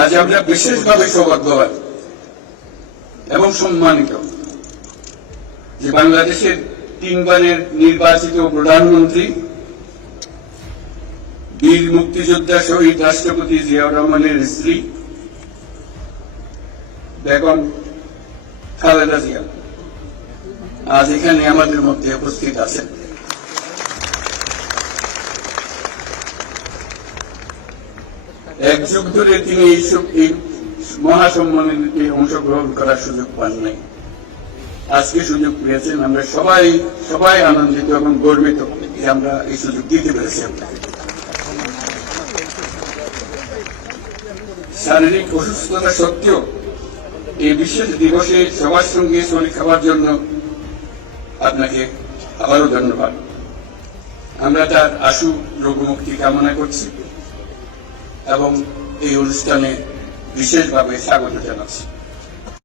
আজ আমরা বিশেষভাবে সৌভাগ্যবান এবং সম্মানিত যে বাংলাদেশের তিনবারের নির্বাচিত প্রধানমন্ত্রী বীর মুক্তিযোদ্ধা শহীদ রাষ্ট্রপতি জিয়াউর রহমানের স্ত্রী বেগম খালেদা জিয়া আজ এখানে আমাদের মধ্যে উপস্থিত আছেন। এক যুগ ধরে তিনি এই মহাসম্মেলনে অংশগ্রহণ করার সুযোগ পান নাই, আজকে সুযোগ পেয়েছেন। আমরা সবাই আনন্দিত এবং গর্বিত যে আমরা এই সুযোগ দিতে পেরেছি আপনাকে। শারীরিক অসুস্থতা সত্ত্বেও এই বিশেষ দিবসে সবার সঙ্গে শরীর খাওয়ার জন্য আপনাকে আবারও ধন্যবাদ। আমরা তার আশু রোগমুক্তি কামনা করছি এবং এই অনুষ্ঠানে বিশেষভাবে স্বাগত জানাচ্ছি।